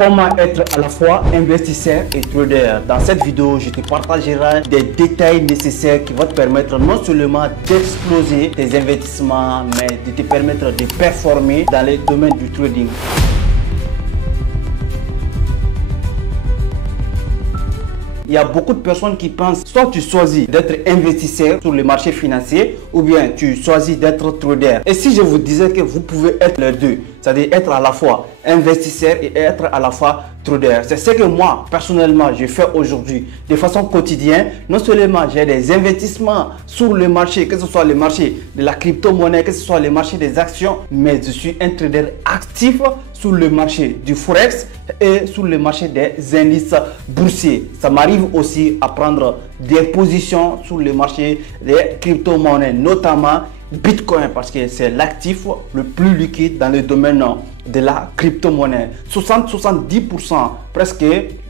Comment être à la fois investisseur et trader. Dans cette vidéo, je te partagerai des détails nécessaires qui vont te permettre non seulement d'exploser tes investissements, mais de te permettre de performer dans les domaines du trading. Il y a beaucoup de personnes qui pensent soit tu choisis d'être investisseur sur le marché financier ou bien tu choisis d'être trader. Et si je vous disais que vous pouvez être les deux, c'est-à-dire être à la fois investisseur et être à la fois trader. C'est ce que moi, personnellement, je fais aujourd'hui de façon quotidienne. Non seulement j'ai des investissements sur le marché, que ce soit le marché de la crypto-monnaie, que ce soit le marché des actions, mais je suis un trader actif sur le marché du Forex et sur le marché des indices boursiers. Ça m'arrive aussi à prendre des positions sur le marché des crypto-monnaies, notamment Bitcoin, parce que c'est l'actif le plus liquide dans le domaine de la crypto-monnaie. 60-70% presque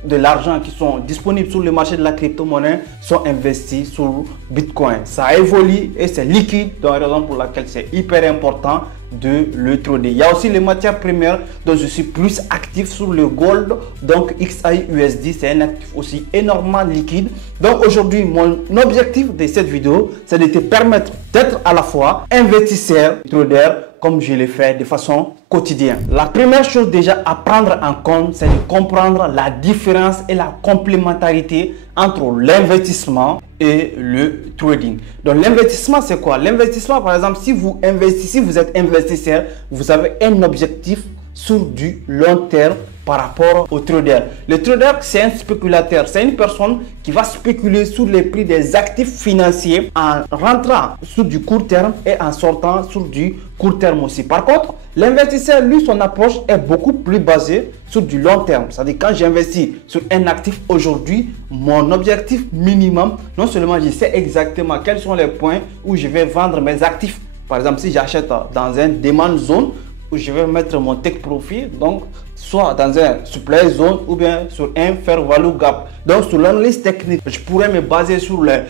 de l'argent qui sont disponibles sur le marché de la crypto-monnaie sont investis sur Bitcoin. Ça évolue et c'est liquide, donc raison pour laquelle c'est hyper important de le trader. Il y a aussi les matières premières dont je suis plus actif sur le gold, donc XAUSD, c'est un actif aussi énormément liquide. Donc aujourd'hui, mon objectif de cette vidéo, c'est de te permettre d'être à la fois investisseur, trader, comme je l'ai fait de façon quotidienne. La première chose déjà à prendre en compte, c'est de comprendre la différence et la complémentarité entre l'investissement et le trading. Donc l'investissement, c'est quoi? L'investissement, par exemple, si vous investissez, vous êtes investisseur, vous avez un objectif sur du long terme par rapport au trader. Le trader, c'est un spéculateur, c'est une personne qui va spéculer sur les prix des actifs financiers en rentrant sur du court terme et en sortant sur du court terme aussi. Par contre, l'investisseur, lui, son approche est beaucoup plus basée sur du long terme. C'est-à-dire quand j'investis sur un actif aujourd'hui, mon objectif minimum, non seulement je sais exactement quels sont les points où je vais vendre mes actifs. Par exemple, si j'achète dans un demand zone, où je vais mettre mon take profit, donc soit dans un supply zone ou bien sur un fair value gap. Donc sur l'analyse technique, je pourrais me baser sur les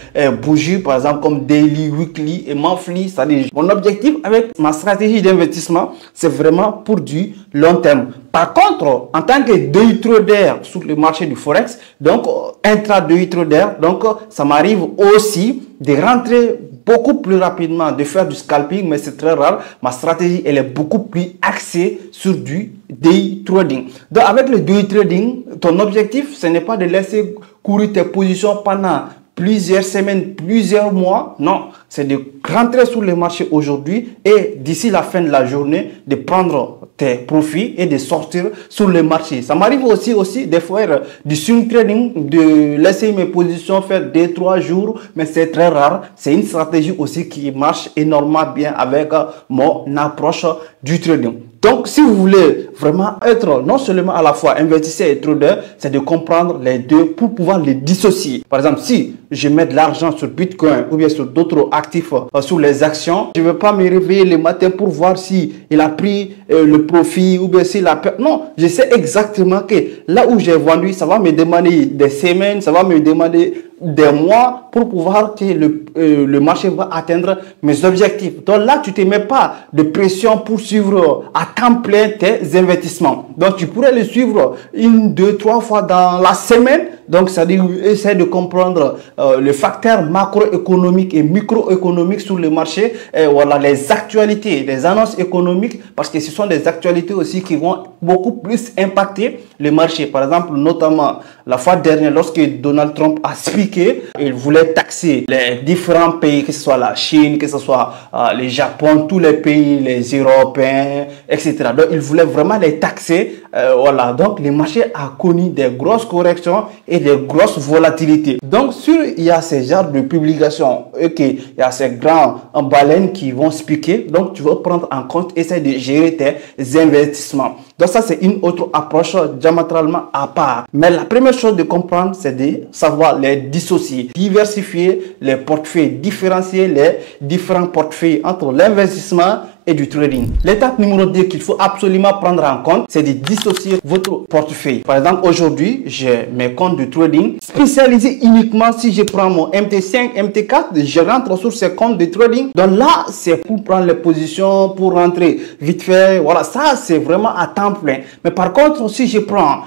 bougies, par exemple comme daily, weekly et monthly. C'est-à-dire mon objectif avec ma stratégie d'investissement, c'est vraiment pour du long terme. Par contre, en tant que day trader sur le marché du Forex, donc intra-day trader, donc ça m'arrive aussi de rentrer beaucoup plus rapidement, de faire du scalping, mais c'est très rare. Ma stratégie, elle est beaucoup plus axée sur du day trading. Donc avec le day trading, ton objectif, ce n'est pas de laisser courir tes positions pendant plusieurs semaines, plusieurs mois. Non, c'est de rentrer sur le marché aujourd'hui et d'ici la fin de la journée, de prendre tes profits et de sortir sur le marché. Ça m'arrive aussi de faire du swing trading, de laisser mes positions faire 2-3 jours, mais c'est très rare. C'est une stratégie aussi qui marche énormément bien avec mon approche du trading. Donc, si vous voulez vraiment être non seulement à la fois investisseur et trader, c'est de comprendre les deux pour pouvoir les dissocier. Par exemple, si je mets de l'argent sur Bitcoin ou bien sur d'autres actifs, sur les actions, je ne vais pas me réveiller le matin pour voir si il a pris le profit ou bien s'il a perdu. Non, je sais exactement que là où j'ai vendu, ça va me demander des semaines, ça va me demander des mois pour pouvoir que le marché va atteindre mes objectifs. Donc là, tu ne te mets pas de pression pour suivre à temps plein tes investissements. Donc tu pourrais les suivre 1, 2, 3 fois dans la semaine. Donc ça dit, essaie de comprendre le facteur macroéconomique et microéconomique sur le marché. Et voilà, les actualités, les annonces économiques, parce que ce sont des actualités aussi qui vont beaucoup plus impacter le marché. Par exemple, notamment la fois dernière, lorsque Donald Trump a expliqué, il voulait taxer les différents pays, que ce soit la Chine, que ce soit le Japon, tous les pays, les Européens, etc. Donc il voulait vraiment les taxer. Voilà, donc le marché a connu des grosses corrections et des grosses volatilités. Donc il y a ces genres de publications, il y a ces grands baleines qui vont expliquer. Donc tu vas prendre en compte, essayer de gérer tes investissements. Donc ça c'est une autre approche diamétralement à part. Mais la première chose de comprendre, c'est de savoir les dissocier, diversifier les portefeuilles, différencier les différents portefeuilles entre l'investissement et du trading. L'étape numéro 2 qu'il faut absolument prendre en compte, c'est de dissocier votre portefeuille. Par exemple, aujourd'hui, j'ai mes comptes de trading spécialisés uniquement. Si je prends mon MT5, MT4, je rentre sur ces comptes de trading. Donc là, c'est pour prendre les positions, pour rentrer vite fait. Voilà, ça, c'est vraiment à temps plein. Mais par contre, si je prends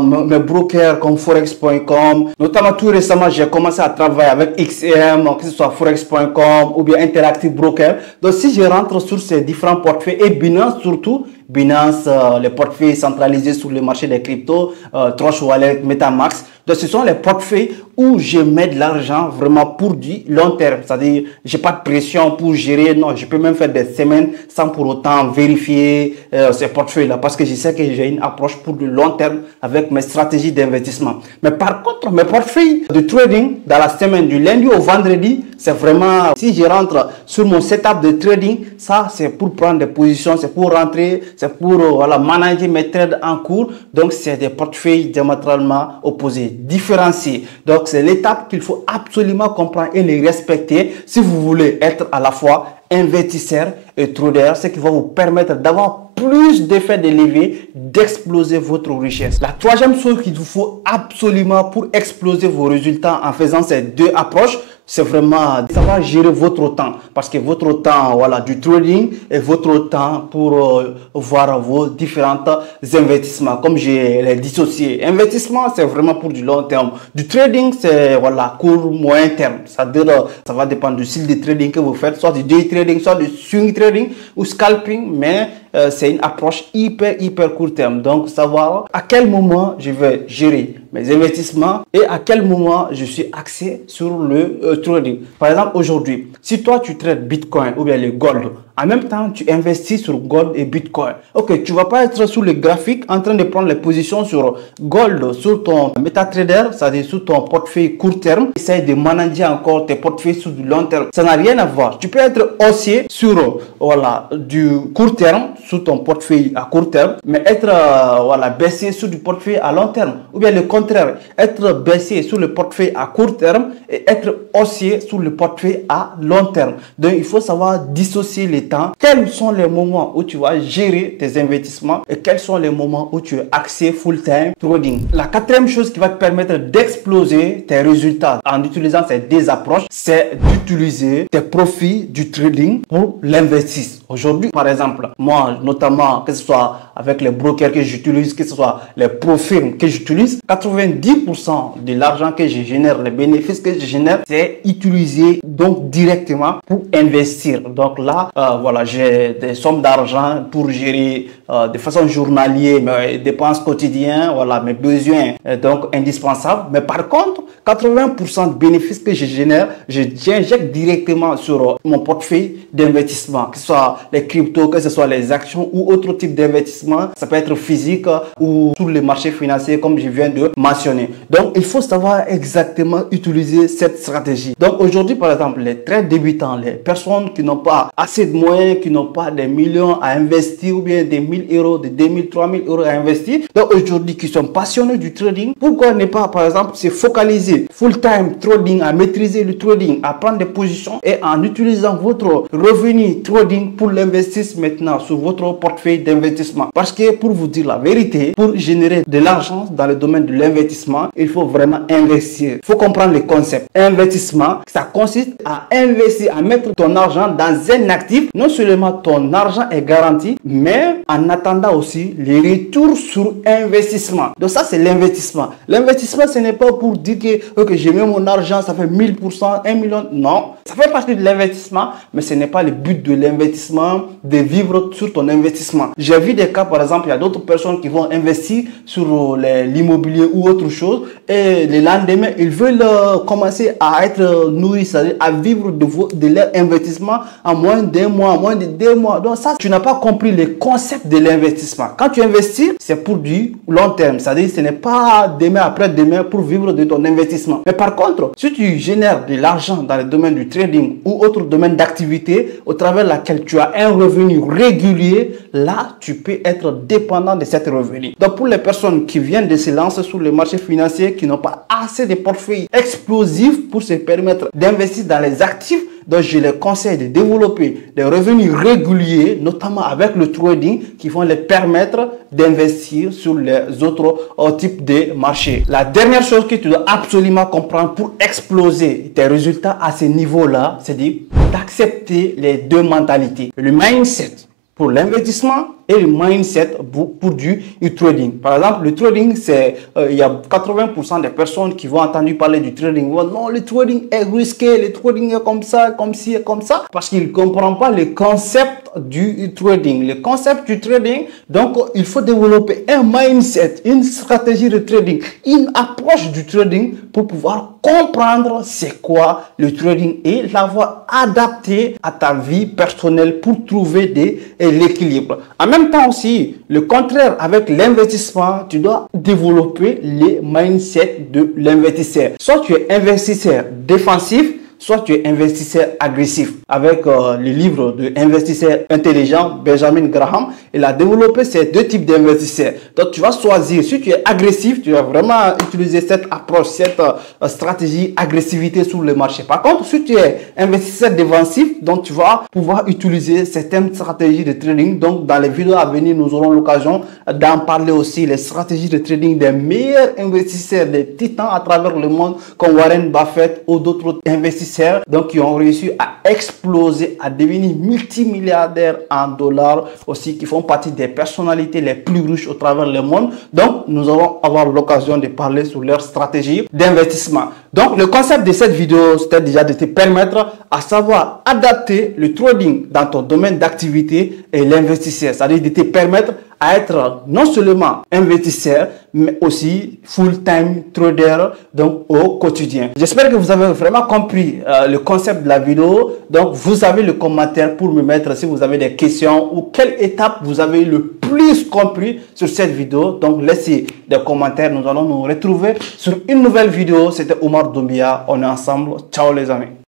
mes brokers comme Forex.com, notamment tout récemment, j'ai commencé à travailler avec XM, que ce soit Forex.com ou bien Interactive Broker. Donc, si je rentre sur ces différents portefeuilles et Binance surtout, Binance, les portefeuilles centralisés sur le marché des cryptos, Trust Wallet, MetaMask. Donc, ce sont les portefeuilles où je mets de l'argent vraiment pour du long terme. C'est-à-dire, j'ai pas de pression pour gérer. Non, je peux même faire des semaines sans pour autant vérifier ces portefeuilles-là parce que je sais que j'ai une approche pour du long terme avec mes stratégies d'investissement. Mais par contre, mes portefeuilles de trading dans la semaine du lundi au vendredi, c'est vraiment, si je rentre sur mon setup de trading, ça, c'est pour prendre des positions, c'est pour rentrer, c'est pour voilà, manager mes trades en cours. Donc, c'est des portefeuilles diamétralement opposés, différenciés. Donc, c'est l'étape qu'il faut absolument comprendre et les respecter si vous voulez être à la fois investisseur et trader, ce qui va vous permettre d'avoir plus d'effets de levier, d'exploser votre richesse. La troisième chose qu'il vous faut absolument pour exploser vos résultats en faisant ces deux approches, c'est vraiment savoir gérer votre temps. Parce que votre temps, voilà, du trading et votre temps pour voir vos différents investissements. Comme j'ai les dissocié. Investissement, c'est vraiment pour du long terme. Du trading, c'est voilà, court, moyen terme. C'est-à-dire, ça va dépendre du style de trading que vous faites, soit du day trading, soit du swing trading ou scalping, mais c'est une approche hyper court terme. Donc, savoir à quel moment je vais gérer mes investissements et à quel moment je suis axé sur le trading. Par exemple, aujourd'hui, si toi tu traites Bitcoin ou bien le gold, en même temps, tu investis sur gold et Bitcoin. Ok, tu vas pas être sur le graphique en train de prendre les positions sur gold, sur ton MetaTrader, c'est-à-dire sur ton portefeuille court terme. Essaye de manager encore tes portefeuilles sur du long terme. Ça n'a rien à voir. Tu peux être haussier sur voilà, du court terme, sur ton portefeuille à court terme, mais être voilà, baissier sur du portefeuille à long terme. Ou bien le contraire, être baissier sur le portefeuille à court terme et être haussier sur le portefeuille à long terme. Donc, il faut savoir dissocier les temps. Quels sont les moments où tu vas gérer tes investissements et quels sont les moments où tu es axé full-time trading. La quatrième chose qui va te permettre d'exploser tes résultats en utilisant ces deux approches, c'est d'utiliser tes profits du trading pour l'investissement. Aujourd'hui, par exemple, moi, notamment, que ce soit avec les brokers que j'utilise, que ce soit les profils que j'utilise, 90% de l'argent que je génère, les bénéfices que je génère, c'est utilisé donc directement pour investir. Donc là, voilà, j'ai des sommes d'argent pour gérer de façon journalière mes dépenses quotidiennes, voilà, mes besoins donc indispensables. Mais par contre, 80% de bénéfices que je génère, j'injecte directement sur mon portefeuille d'investissement, que ce soit les cryptos, que ce soit les actions ou autre type d'investissement. Ça peut être physique ou sur les marchés financiers comme je viens de mentionner. Donc, il faut savoir exactement utiliser cette stratégie. Donc, aujourd'hui, par exemple, les très débutants, les personnes qui n'ont pas assez de moyens, qui n'ont pas des millions à investir ou bien des 1000 euros, des 2000, 3000 euros à investir. Donc, aujourd'hui, qui sont passionnés du trading, pourquoi ne pas, par exemple, se focaliser full-time trading, à maîtriser le trading, à prendre des positions et en utilisant votre revenu trading pour l'investir maintenant sur votre portefeuille d'investissement. Parce que pour vous dire la vérité, pour générer de l'argent dans le domaine de l'investissement, il faut vraiment investir. Il faut comprendre le concept. Investissement, ça consiste à investir, à mettre ton argent dans un actif. Non seulement ton argent est garanti, mais en attendant aussi les retours sur investissement. Donc ça, c'est l'investissement. L'investissement, ce n'est pas pour dire que okay, j'ai mis mon argent, ça fait 1000%, 1 million. Non, ça fait partie de l'investissement, mais ce n'est pas le but de l'investissement de vivre sur ton investissement. J'ai vu des cas, par exemple, il y a d'autres personnes qui vont investir sur l'immobilier ou autre chose et le lendemain, ils veulent commencer à être nourris, c'est-à-dire à vivre de leur investissement en moins d'un mois, en moins de 2 mois. Donc ça, tu n'as pas compris le concept de l'investissement. Quand tu investis, c'est pour du long terme, c'est-à-dire ce n'est pas demain après demain pour vivre de ton investissement. Mais par contre, si tu génères de l'argent dans le domaine du trading ou autre domaine d'activité au travers laquelle tu as un revenu régulier, là, tu peux être dépendant de cet revenu. Donc, pour les personnes qui viennent de se lancer sur le marché financier, qui n'ont pas assez de portefeuilles explosifs pour se permettre d'investir dans les actifs, Donc, je les conseille de développer des revenus réguliers, notamment avec le trading, qui vont les permettre d'investir sur les autres types de marchés. La dernière chose que tu dois absolument comprendre pour exploser tes résultats à ce niveau-là, c'est d'accepter les deux mentalités. Le mindset pour l'investissement et le mindset pour du trading. Par exemple, le trading, il y a 80% des personnes qui vont entendre parler du trading. Non, le trading est risqué, le trading est comme ça, comme ci et comme ça, parce qu'ils ne comprennent pas le concept du trading. Le concept du trading, donc il faut développer un mindset, une stratégie de trading, une approche du trading pour pouvoir comprendre c'est quoi le trading et l'avoir adapté à ta vie personnelle pour trouver l'équilibre. En même temps aussi, le contraire avec l'investissement, tu dois développer les mindsets de l'investisseur. Soit tu es investisseur défensif, soit tu es investisseur agressif. Avec le livre de Investisseur intelligent, Benjamin Graham, il a développé ces deux types d'investisseurs. Donc tu vas choisir, si tu es agressif, tu vas vraiment utiliser cette approche, cette stratégie agressivité sur le marché. Par contre, si tu es investisseur défensif, donc tu vas pouvoir utiliser certaines stratégies de trading. Donc dans les vidéos à venir, nous aurons l'occasion d'en parler aussi, les stratégies de trading des meilleurs investisseurs, des titans à travers le monde, comme Warren Buffett ou d'autres investisseurs donc qui ont réussi à exploser, à devenir multimilliardaires en dollars aussi, qui font partie des personnalités les plus riches au travers le monde. Donc nous allons avoir l'occasion de parler sur leur stratégie d'investissement. Donc le concept de cette vidéo, c'était déjà de te permettre à savoir adapter le trading dans ton domaine d'activité et l'investisseur, c'est-à-dire de te permettre à être non seulement investisseur, mais aussi full-time trader, donc au quotidien. J'espère que vous avez vraiment compris le concept de la vidéo. Donc, vous avez le commentaire pour me mettre si vous avez des questions ou quelle étape vous avez le plus compris sur cette vidéo. Donc, laissez des commentaires. Nous allons nous retrouver sur une nouvelle vidéo. C'était Omar Doumbia. On est ensemble. Ciao les amis.